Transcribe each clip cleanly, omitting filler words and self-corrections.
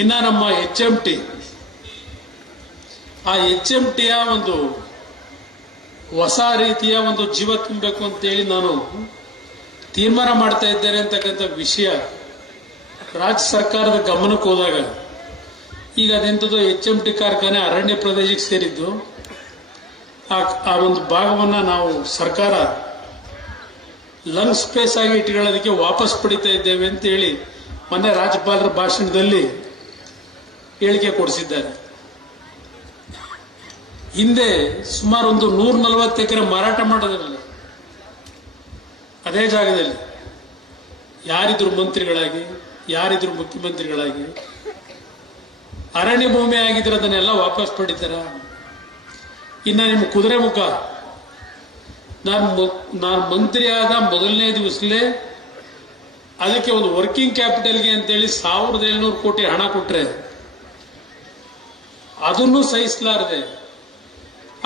ಇನ್ನ ನಮ್ಮ HMT ಆ HMTಯ ಒಂದು ಹೊಸ ರೀತಿಯ ಒಂದು ಜೀವ ತುಂಬಬೇಕು ಅಂತೇಳಿ ನಾನು ತೀರ್ಮಾನ ಮಾಡ್ತಾ ಇದ್ದೇನೆ ಅಂತಕ್ಕಂಥ ವಿಷಯ ರಾಜ್ಯ ಸರ್ಕಾರದ ಗಮನಕ್ಕೆ ಹೋದಾಗ ಈಗ ಅದೆಂಥದ್ದು HMT ಕಾರ್ಖಾನೆ ಅರಣ್ಯ ಪ್ರದೇಶಕ್ಕೆ ಸೇರಿದ್ದು. ಆ ಒಂದು ಭಾಗವನ್ನ ನಾವು ಸರ್ಕಾರ ಲಂಗ್ ಸ್ಪೇಸ್ ಆಗಿ ಇಟ್ಕೊಳ್ಳೋದಕ್ಕೆ ವಾಪಸ್ ಪಡಿತಾ ಇದ್ದೇವೆ ಅಂತ ಹೇಳಿ ಮೊನ್ನೆ ರಾಜ್ಯಪಾಲರ ಭಾಷಣದಲ್ಲಿ ಹೇಳಿಕೆ ಕೊಡಿಸಿದ್ದಾರೆ. ಹಿಂದೆ ಸುಮಾರು ಒಂದು 140 ಎಕರೆ ಮಾರಾಟ ಮಾಡೋದ್ರಲ್ಲ, ಅದೇ ಜಾಗದಲ್ಲಿ ಯಾರಿದ್ರು ಮಂತ್ರಿಗಳಾಗಿ, ಯಾರಿದ್ರು ಮುಖ್ಯಮಂತ್ರಿಗಳಾಗಿ, ಅರಣ್ಯ ಭೂಮಿ ಆಗಿದ್ರೆ ಅದನ್ನೆಲ್ಲ ವಾಪಸ್ ಪಡಿತಾರ? ಇನ್ನ ನಿಮ್ಮ ಕುದುರೆ ಮುಖ, ನಾನು ಮಂತ್ರಿ ಆದ ಮೊದಲನೇ ದಿವಸಲೇ ಅದಕ್ಕೆ ಒಂದು ವರ್ಕಿಂಗ್ ಕ್ಯಾಪಿಟಲ್ಗೆ ಅಂತೇಳಿ 1700 ಕೋಟಿ ಹಣ ಕೊಟ್ರೆ ಅದನ್ನು ಸಹಿಸಲಾರದೆ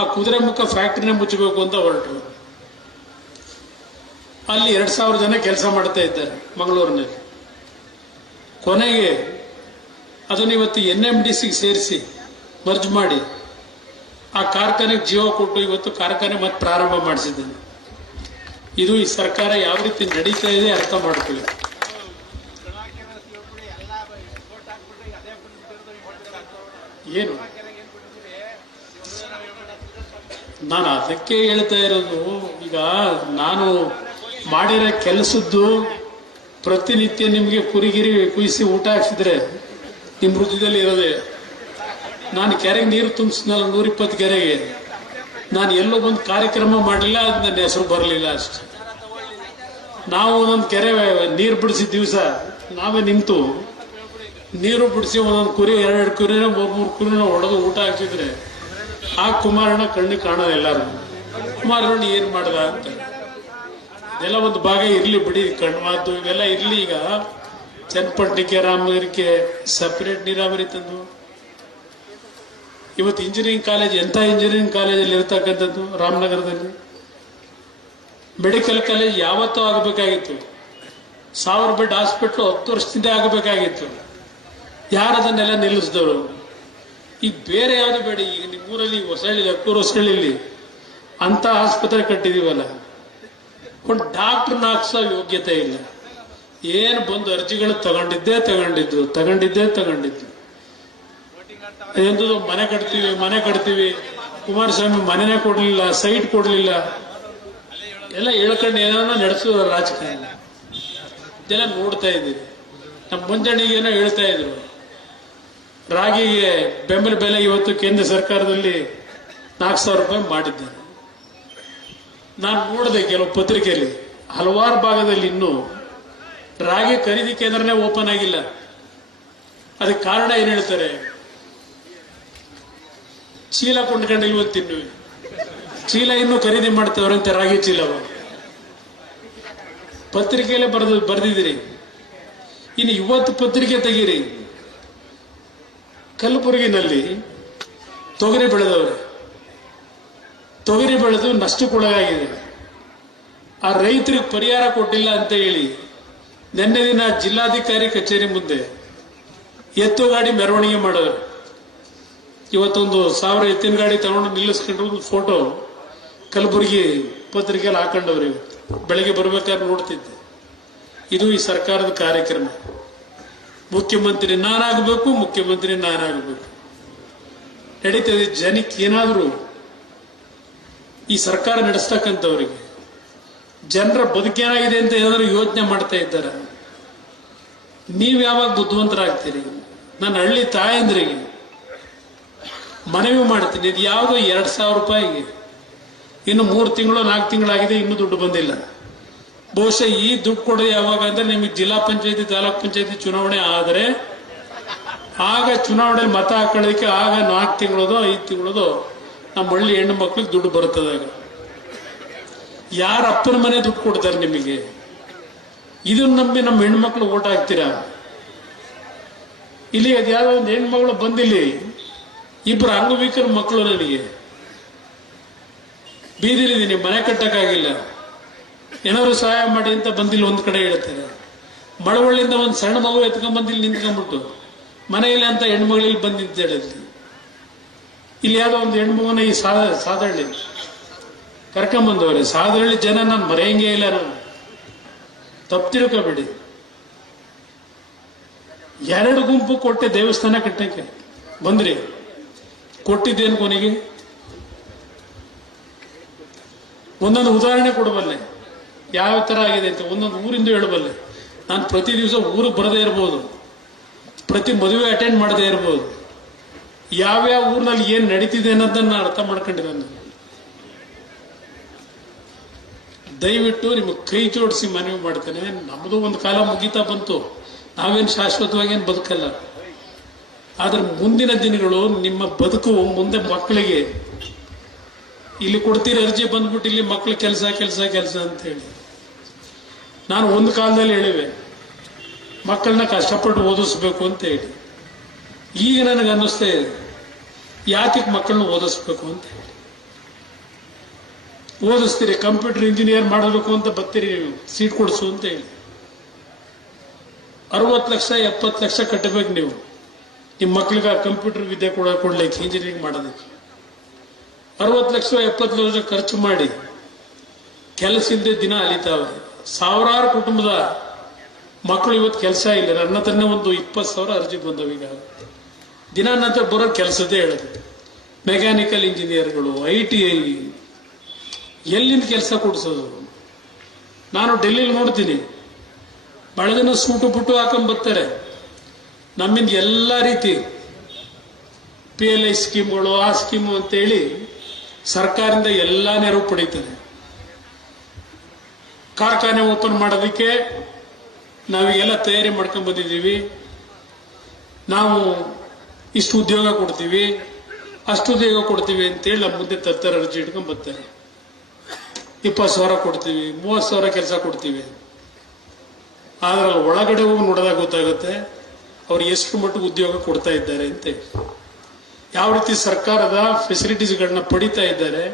ಆ ಕುದುರೆ ಮುಖ ಫ್ಯಾಕ್ಟರಿನೇ ಮುಚ್ಚಬೇಕು ಅಂತ ಹೊರಟರು. ಅಲ್ಲಿ 2000 ಜನ ಕೆಲಸ ಮಾಡ್ತಾ ಇದ್ದಾರೆ ಮಂಗಳೂರಿನಲ್ಲಿ. ಕೊನೆಗೆ ಅದನ್ನು ಇವತ್ತು NMDCಗೆ ಸೇರಿಸಿ ಮರ್ಜ್ ಮಾಡಿ ಆ ಕಾರ್ಖಾನೆಗೆ ಜೀವ ಕೊಟ್ಟು ಇವತ್ತು ಕಾರ್ಖಾನೆ ಮತ್ತೆ ಪ್ರಾರಂಭ ಮಾಡಿಸಿದ್ದೇನೆ. ಇದು ಈ ಸರ್ಕಾರ ಯಾವ ರೀತಿ ನಡೀತಾ ಇದೆ ಅರ್ಥ ಮಾಡ್ಕೊಳ್ಳಿ. ಏನು ನಾನು ಅದಕ್ಕೆ ಹೇಳ್ತಾ ಇರೋದು, ಈಗ ನಾನು ಮಾಡಿರೋ ಕೆಲಸದ್ದು ಪ್ರತಿನಿತ್ಯ ನಿಮಗೆ ಕುರಿಗಿರಿ ಕುಯಿಸಿ ಊಟ ಹಾಕ್ಸಿದ್ರೆ ನಿಮ್ಮ ಹೃದಯದಲ್ಲಿ ಇರೋದೇ. ನಾನು ಕೆರೆಗೆ ನೀರು ತುಂಬಿಸಿದ್ನಲ್ಲ 120 ಕೆರೆಗೆ, ನಾನು ಎಲ್ಲೋ ಒಂದು ಕಾರ್ಯಕ್ರಮ ಮಾಡಲಿಲ್ಲ, ಅದು ನನ್ನ ಹೆಸರು ಬರಲಿಲ್ಲ ಅಷ್ಟೆ. ನಾವು ಒಂದೊಂದು ಕೆರೆ ನೀರು ಬಿಡಿಸಿದ ದಿವಸ ನಾವೇ ನಿಂತು ನೀರು ಬಿಡಿಸಿ ಒಂದೊಂದು ಕುರಿ 2 ಕುರಿನ 3 ಕುರಿನ ಹೊಡೆದು ಊಟ ಹಾಕ್ಸಿದ್ರೆ ಆ ಕುಮಾರಣ್ಣ ಕಣ್ಣಿಗೆ ಕಾಣೋದು ಎಲ್ಲರೂ. ಕುಮಾರಣ್ಣ ಏನ್ ಮಾಡ್ದ ಅಂತ ಎಲ್ಲ ಒಂದು ಭಾಗ ಇರ್ಲಿ ಬಿಡಿ, ಕಣ್ಣು ಮಾತು ಇವೆಲ್ಲ ಇರ್ಲಿ. ಈಗ ಚನ್ನಪಟ್ಟಣಕ್ಕೆ ರಾಮನಗರಕ್ಕೆ ಸಪರೇಟ್ ನೀರಾವರಿ ತಂದು ಇವತ್ತು ಇಂಜಿನಿಯರಿಂಗ್ ಕಾಲೇಜ್, ಎಂಥ ಇಂಜಿನಿಯರಿಂಗ್ ಕಾಲೇಜಲ್ಲಿ ಇರ್ತಕ್ಕಂಥದ್ದು ರಾಮನಗರದಲ್ಲಿ. ಮೆಡಿಕಲ್ ಕಾಲೇಜ್ ಯಾವತ್ತೂ ಆಗಬೇಕಾಗಿತ್ತು. 1000 ಬೆಡ್ ಹಾಸ್ಪಿಟ್ಲು 10 ವರ್ಷದಿಂದ ಆಗಬೇಕಾಗಿತ್ತು. ಯಾರದನ್ನೆಲ್ಲ ನಿಲ್ಲಿಸಿದವರು? ಈಗ ಬೇರೆ ಯಾವುದು ಬೇಡ. ಈಗ ನಿಮ್ಮೂರಲ್ಲಿ ಹೊಸಳ್ಳಿ, ಅಕ್ಕೂರು ಹೊಸಳ್ಳಿಲಿ ಅಂತ ಆಸ್ಪತ್ರೆ ಕಟ್ಟಿದೀವಲ್ಲ, ಒಂದು ಡಾಕ್ಟರ್ನ ಹಾಕ್ಸೋ ಯೋಗ್ಯತೆ ಇಲ್ಲ. ಏನು ಬಂದು ಅರ್ಜಿಗಳು ತಗೊಂಡಿದ್ದು ಎಂಥದ್ದು ಮನೆ ಕಟ್ತೀವಿ. ಕುಮಾರಸ್ವಾಮಿ ಮನೆನೇ ಕೊಡ್ಲಿಲ್ಲ, ಸೈಟ್ ಕೊಡ್ಲಿಲ್ಲ, ಎಲ್ಲ ಹೇಳ್ಕೊಂಡು ಏನೋ ನಡೆಸೋದು ರಾಜಕಾರಣ. ಇದೆಲ್ಲ ನೋಡ್ತಾ ಇದ್ದೀವಿ. ನಮ್ಮ ಮುಂಜಾನೆಗೇನೋ ಹೇಳ್ತಾ ಇದ್ರು, ರಾಗಿಗೆ ಬೆಂಬಲ ಬೆಲೆ ಇವತ್ತು ಕೇಂದ್ರ ಸರ್ಕಾರದಲ್ಲಿ 4000 ರೂಪಾಯಿ ಮಾಡಿದ್ದಾರೆ. ನಾನು ನೋಡಿದೆ ಕೆಲವು ಪತ್ರಿಕೆಯಲ್ಲಿ ಹಲವಾರು ಭಾಗದಲ್ಲಿ ಇನ್ನೂ ರಾಗಿ ಖರೀದಿ ಕೇಂದ್ರನೇ ಓಪನ್ ಆಗಿಲ್ಲ. ಅದಕ್ಕೆ ಕಾರಣ ಏನ್ ಹೇಳ್ತಾರೆ? ಚೀಲ ಕೊಂಡ್ಕೊಂಡಿಲ್ವ ತಿನ್ನುವೆ, ಚೀಲ ಇನ್ನೂ ಖರೀದಿ ಮಾಡ್ತವ್ರಂತೆ ರಾಗಿ ಚೀಲವ. ಪತ್ರಿಕೆಯಲ್ಲೇ ಬರ್ದಿದ್ದೀರಿ. ಇನ್ನು ಇವತ್ತು ಪತ್ರಿಕೆ ತೆಗೀರಿ, ಕಲಬುರಗಿನಲ್ಲಿ ತೊಗರಿ ಬೆಳೆದು ನಷ್ಟಕ್ಕೊಳಗಾಗಿದೆ. ಆ ರೈತರಿಗೆ ಪರಿಹಾರ ಕೊಟ್ಟಿಲ್ಲ ಅಂತ ಹೇಳಿ ನಿನ್ನೆ ದಿನ ಜಿಲ್ಲಾಧಿಕಾರಿ ಕಚೇರಿ ಮುಂದೆ ಎತ್ತು ಗಾಡಿ ಮೆರವಣಿಗೆ ಮಾಡೋರು. ಇವತ್ತೊಂದು 1000 ಎತ್ತಿನ ಗಾಡಿ ತಗೊಂಡು ನಿಲ್ಲಿಸ್ಕೊಂಡ್ರು ಫೋಟೋ ಕಲಬುರಗಿ ಪತ್ರಿಕೆಯಲ್ಲಿ ಹಾಕೊಂಡವ್ರು. ಇವತ್ತು ಬೆಳಗ್ಗೆ ಬರ್ಬೇಕಾದ್ರೆ ನೋಡ್ತಿದ್ದೆ. ಇದು ಈ ಸರ್ಕಾರದ ಕಾರ್ಯಕ್ರಮ. ಮುಖ್ಯಮಂತ್ರಿ ನಾನಾಗಬೇಕು ನಡೀತದೆ. ಜನಕ್ಕೆ ಏನಾದರೂ ಈ ಸರ್ಕಾರ ನಡೆಸ್ತಕ್ಕಂಥವ್ರಿಗೆ ಜನರ ಬದುಕೇನಾಗಿದೆ ಅಂತ ಏನಾದರೂ ಯೋಚನೆ ಮಾಡ್ತಾ ಇದ್ದಾರೆ. ನೀವು ಯಾವಾಗ ಬುದ್ಧಿವಂತರಾಗ್ತೀರಿ? ನಾನು ಹಳ್ಳಿ ತಾಯಂದ್ರಿಗೆ ಮನವಿ ಮಾಡ್ತೀನಿ, ಇದು ಯಾವುದೋ 2000 ರೂಪಾಯಿಗೆ ಇನ್ನು 3 ತಿಂಗಳು 4 ತಿಂಗಳಾಗಿದೆ, ಇನ್ನೂ ದುಡ್ಡು ಬಂದಿಲ್ಲ. ಬಹುಶಃ ಈ ದುಡ್ಡು ಕೊಡೋದು ಯಾವಾಗ ಅಂದ್ರೆ ನಿಮಗೆ ಜಿಲ್ಲಾ ಪಂಚಾಯತಿ ತಾಲೂಕ್ ಪಂಚಾಯತಿ ಚುನಾವಣೆ ಆದರೆ ಆಗ ಚುನಾವಣೆಯಲ್ಲಿ ಮತ ಹಾಕೊಳ್ಳೋದಕ್ಕೆ ಆಗ 4 ತಿಂಗಳದೋ 5 ತಿಂಗಳದೋ ನಮ್ಮ ಹಳ್ಳಿ ಹೆಣ್ಣು ಮಕ್ಳಿಗೆ ದುಡ್ಡು ಬರ್ತದಾಗ ಯಾರ ಅಪ್ಪನ ಮನೆ ದುಡ್ಡು ಕೊಡ್ತಾರೆ ನಿಮಗೆ? ಇದನ್ನ ನಂಬಿ ನಮ್ಮ ಹೆಣ್ಮಕ್ಳು ಓಟ್ ಹಾಕ್ತೀರಾ? ಇಲ್ಲಿ ಅದ್ಯಾವುದೋ ಒಂದು ಹೆಣ್ಮಗಳು ಬಂದಿಲ್ಲಿ, 2 ಅಂಗವಿಕಲ ಮಕ್ಕಳು, ನನಗೆ ಬೀದಿಲಿದ್ದೀನಿ, ಮನೆ ಕಟ್ಟಕ್ಕಾಗಿಲ್ಲ, ಏನಾದ್ರು ಸಹಾಯ ಮಾಡಿ ಅಂತ ಬಂದಿಲ್ಲ. ಒಂದ್ ಕಡೆ ಹೇಳ್ತಾರೆ, ಮಳವಳ್ಳಿಯಿಂದ ಒಂದು ಸಣ್ಣ ಮಗು ಎತ್ಕೊಂಡ್ ಬಂದಿಲ್ಲಿ ನಿಂತ್ಕೊಂಡ್ಬಿಟ್ಟು ಮನೆಯಲ್ಲಿ ಅಂತ ಹೆಣ್ಮಗಳಿಗೆ ಬಂದಿದ್ದೇಳಿ ಇಲ್ಲಿ ಯಾವುದೋ ಒಂದು ಹೆಣ್ಮಗನ ಈ ಸಾದಹಳ್ಳಿ ಕರ್ಕೊಂಬಂದವ್ರೆ. ಸಾದಹಳ್ಳಿ ಜನ ನಾನು ಮರೆಯಂಗೇ ಇಲ್ಲ, ನಾನು ತಪ್ಪು ತಿಳ್ಕೊಬೇಡಿ. 2 ಗುಂಪು ಕೊಟ್ಟೆ ದೇವಸ್ಥಾನ ಕಟ್ಟಕ್ಕೆ ಬಂದ್ರಿ, ಕೊಟ್ಟಿದ್ದೇನು ಕೊನೆಗೆ? ಒಂದೊಂದು ಉದಾಹರಣೆ ಕೊಡಬಲ್ಲೆ ಯಾವ ತರ ಆಗಿದೆ ಅಂತ, ಒಂದೊಂದು ಊರಿಂದ ಹೇಳಬಲ್ಲೆ. ನಾನು ಪ್ರತಿ ದಿವಸ ಊರಿಗೆ ಬರದೇ ಇರ್ಬೋದು, ಪ್ರತಿ ಮದುವೆ ಅಟೆಂಡ್ ಮಾಡದೇ ಇರ್ಬೋದು, ಯಾವ್ಯಾವ ಊರಿನಲ್ಲಿ ಏನ್ ನಡೀತಿದೆ ಅನ್ನೋದನ್ನ ಅರ್ಥ ಮಾಡ್ಕೊಂಡಿರೋದು. ದಯವಿಟ್ಟು ನಿಮಗೆ ಕೈ ಜೋಡಿಸಿ ಮನವಿ ಮಾಡ್ತೇನೆ. ನಮ್ಮದು ಒಂದು ಕಾಲ ಮುಗೀತಾ ಬಂತು, ನಾವೇನು ಶಾಶ್ವತವಾಗಿ ಏನು ಬದುಕಲ್ಲ. ಆದ್ರೆ ಮುಂದಿನ ದಿನಗಳು ನಿಮ್ಮ ಬದುಕು ಮುಂದೆ ಮಕ್ಕಳಿಗೆ ಇಲ್ಲಿ ಕೊಡ್ತೀರಿ ಅರ್ಜಿ ಬಂದ್ಬಿಟ್ಟು ಇಲ್ಲಿ ಮಕ್ಕಳು ಕೆಲಸ ಕೆಲಸ ಕೆಲಸ ಅಂತ ಹೇಳಿ. ನಾನು ಒಂದು ಕಾಲದಲ್ಲಿ ಹೇಳಿವೆ ಮಕ್ಕಳನ್ನ ಕಷ್ಟಪಟ್ಟು ಓದಿಸ್ಬೇಕು ಅಂತ ಹೇಳಿ. ಈಗ ನನಗೆ ಅನ್ನಿಸ್ತಾ ಇದೆ ಯಾಕೆ ಮಕ್ಕಳನ್ನ ಓದಿಸ್ಬೇಕು ಅಂತ ಹೇಳಿ. ಓದಿಸ್ತೀರಿ, ಕಂಪ್ಯೂಟರ್ ಇಂಜಿನಿಯರ್ ಮಾಡಬೇಕು ಅಂತ ಬರ್ತೀರಿ, ನೀವು ಸೀಟ್ ಕೊಡಿಸು ಅಂತ ಹೇಳಿ 60 ಲಕ್ಷ 70 ಲಕ್ಷ ಕಟ್ಟಬೇಕು ನೀವು ನಿಮ್ಮ ಮಕ್ಕಳಿಗೆ ಕಂಪ್ಯೂಟರ್ ವಿದ್ಯೆ ಕೊಡ್ಲಿಕ್ಕೆ, ಇಂಜಿನಿಯರಿಂಗ್ ಮಾಡೋದಕ್ಕೆ. 60 ಲಕ್ಷ 70 ಲಕ್ಷ ಖರ್ಚು ಮಾಡಿ ಕೆಲಸ ಇಲ್ಲದೆ ದಿನ ಅಲಿತಾವೆ. ಸಾವಿರಾರು ಕುಟುಂಬದ ಮಕ್ಕಳು ಇವತ್ತು ಕೆಲಸ ಇಲ್ಲ. ನನ್ನ ಹತ್ರನೇ ಒಂದು 20,000 ಅರ್ಜಿ ಬಂದವು. ಈಗ ದಿನ ನಂತರ ಬರೋ ಕೆಲಸದೇ ಹೇಳೋದು. ಮೆಕ್ಯಾನಿಕಲ್ ಇಂಜಿನಿಯರ್ಗಳು, ITI, ಎಲ್ಲಿಂದ ಕೆಲಸ ಕೊಡಿಸೋದು? ನಾನು ಡೆಲ್ಲಿಲಿ ನೋಡ್ತೀನಿ, ಬಹಳ ಜನ ಸೂಟು ಪುಟ್ಟು ಹಾಕೊಂಡ್ ಬರ್ತಾರೆ. ನಮ್ಮಿಂದ ಎಲ್ಲ ರೀತಿ PLI ಸ್ಕೀಮ್ಗಳು, ಆ ಸ್ಕೀಮು ಅಂತೇಳಿ ಸರ್ಕಾರದಿಂದ ಎಲ್ಲ ನೆರವು ಪಡೀತಾರೆ. ಕಾರ್ಖಾನೆ ಓಪನ್ ಮಾಡೋದಕ್ಕೆ ನಾವೀಗೆಲ್ಲ ತಯಾರಿ ಮಾಡ್ಕೊಂಡ್ ಬಂದಿದ್ದೀವಿ. ನಾವು ಇಷ್ಟು ಉದ್ಯೋಗ ಕೊಡ್ತೀವಿ, ಅಷ್ಟು ಉದ್ಯೋಗ ಕೊಡ್ತೀವಿ ಅಂತೇಳಿ ನಮ್ಮ ಮುಂದೆ ತರ್ತಾರೆ, ಅರ್ಜಿ ಇಟ್ಕೊಂಡ್ ಬರ್ತಾರೆ. 20,000 ಕೊಡ್ತೀವಿ, 30,000 ಕೆಲಸ ಕೊಡ್ತೀವಿ. ಆದ್ರೆ ಒಳಗಡೆ ಹೋಗಿ ನೋಡಿದಾಗ ಗೊತ್ತಾಗುತ್ತೆ ಅವ್ರು ಎಷ್ಟು ಮಟ್ಟಿಗೆ ಉದ್ಯೋಗ ಕೊಡ್ತಾ ಇದ್ದಾರೆ ಅಂತ, ಯಾವ ರೀತಿ ಸರ್ಕಾರದ ಫೆಸಿಲಿಟೀಸ್ಗಳನ್ನ ಪಡಿತಾ ಇದ್ದಾರೆ,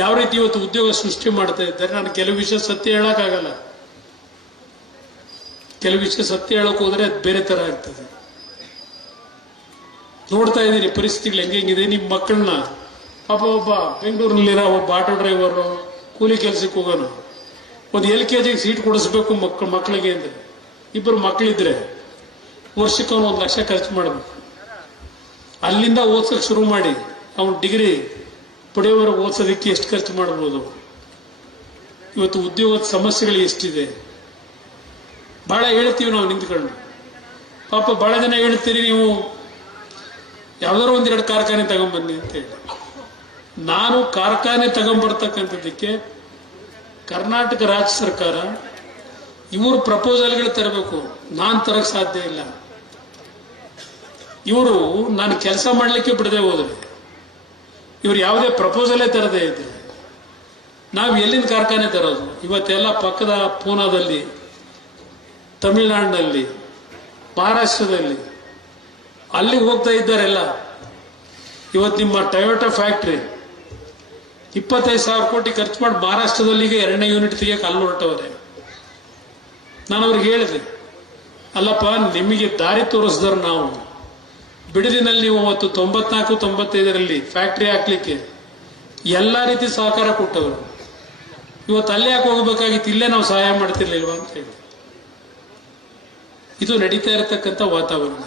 ಯಾವ ರೀತಿ ಇವತ್ತು ಉದ್ಯೋಗ ಸೃಷ್ಟಿ ಮಾಡ್ತಾ ಇದ್ದಾರೆ. ನಾನು ಕೆಲವು ವಿಷಯ ಸತ್ಯ ಹೇಳಕ್ಕಾಗಲ್ಲ, ಕೆಲವು ವಿಷಯ ಸತ್ಯ ಹೇಳಕ್ ಹೋದ್ರೆ ಅದು ಬೇರೆ ತರ ಆಗ್ತದೆ. ನೋಡ್ತಾ ಇದ್ದೀನಿ ಪರಿಸ್ಥಿತಿಗಳು ಹೆಂಗಿದೆ. ನಿಮ್ಮ ಮಕ್ಕಳನ್ನ ಪಾಪ ಒಬ್ಬ ಬೆಂಗಳೂರಿನಲ್ಲಿರೋ ಒಬ್ಬ ಆಟೋ ಡ್ರೈವರು ಕೂಲಿ ಕೆಲಸಕ್ಕೆ ಹೋಗೋನು, ಒಂದು LKG ಸೀಟ್ ಕೊಡಿಸ್ಬೇಕು ಮಕ್ಕಳಿಗೆ ಅಂದ್ರೆ, 2 ಮಕ್ಕಳಿದ್ರೆ ವರ್ಷಕ್ಕೆ ಅವನು 1 ಲಕ್ಷ ಖರ್ಚು ಮಾಡಬೇಕು. ಅಲ್ಲಿಂದ ಓದ್ಸಕ್ ಶುರು ಮಾಡಿ ಅವನು ಡಿಗ್ರಿ ಪಡೆಯುವವರೆಗೆ ಓದಿಸೋದಕ್ಕೆ ಎಷ್ಟು ಖರ್ಚು ಮಾಡ್ಬೋದು? ಇವತ್ತು ಉದ್ಯೋಗದ ಸಮಸ್ಯೆಗಳು ಎಷ್ಟಿದೆ? ಬಹಳ ಹೇಳ್ತೀವಿ ನಾವು ನಿಂತ್ಕೊಂಡು. ಪಾಪ ಬಹಳ ಜನ ಹೇಳ್ತೀರಿ ನೀವು ಯಾವ್ದಾದ್ರು 1-2 ಕಾರ್ಖಾನೆ ತಗೊಂಡ್ಬನ್ನಿ ಅಂತ ಹೇಳಿ. ನಾನು ಕಾರ್ಖಾನೆ ತಗೊಂಡ್ಬರ್ತಕ್ಕಂಥದ್ದಕ್ಕೆ ಕರ್ನಾಟಕ ರಾಜ್ಯ ಸರ್ಕಾರ ಇವರು ಪ್ರಪೋಸಲ್ಗಳು ತರಬೇಕು, ನಾನು ತರಕ್ ಸಾಧ್ಯ ಇಲ್ಲ. ಇವರು ನಾನು ಕೆಲಸ ಮಾಡಲಿಕ್ಕೆ ಬಿಡದೆ ಹೋದ್ರೆ, ಇವ್ರು ಯಾವುದೇ ಪ್ರಪೋಸಲೇ ತರದೇ ಇದ್ರೆ ನಾವು ಎಲ್ಲಿಂದ ಕಾರ್ಖಾನೆ ತರೋದು? ಇವತ್ತೆಲ್ಲ ಪಕ್ಕದ ಪೂನಾದಲ್ಲಿ, ತಮಿಳುನಾಡಿನಲ್ಲಿ, ಮಹಾರಾಷ್ಟ್ರದಲ್ಲಿ ಅಲ್ಲಿ ಹೋಗ್ತಾ ಇದ್ದಾರೆಲ್ಲ. ಇವತ್ತು ನಿಮ್ಮ ಟೊಯೋಟಾ ಫ್ಯಾಕ್ಟ್ರಿ 25,000 ಕೋಟಿ ಖರ್ಚು ಮಾಡಿ ಮಹಾರಾಷ್ಟ್ರದಲ್ಲಿಗೆ 2ನೇ ಯೂನಿಟ್ ತೆಗಿಯಕ್ಕೆ ಅಲ್ಲಿ ಹೊರಟವ್ರೆ. ನಾನು ಅವ್ರಿಗೆ ಹೇಳಿದೆ, ಅಲ್ಲಪ್ಪ ನಿಮಗೆ ದಾರಿ ತೋರಿಸಿದ್ರು ನಾವು. ಬಿಡದಿನಲ್ಲಿ ನೀವು ಅವತ್ತು 94-95ರಲ್ಲಿ ಫ್ಯಾಕ್ಟ್ರಿ ಹಾಕ್ಲಿಕ್ಕೆ ಎಲ್ಲ ರೀತಿ ಸಹಕಾರ ಕೊಟ್ಟವರು. ಇವತ್ತು ಅಲ್ಲೇ ಯಾಕೆ ಹೋಗ್ಬೇಕಾಗಿತ್ತು, ಇಲ್ಲೇ ನಾವು ಸಹಾಯ ಮಾಡ್ತಿರ್ಲಿಲ್ವಾ ಅಂತ ಹೇಳಿ. ಇದು ನಡೀತಾ ಇರತಕ್ಕಂಥ ವಾತಾವರಣ.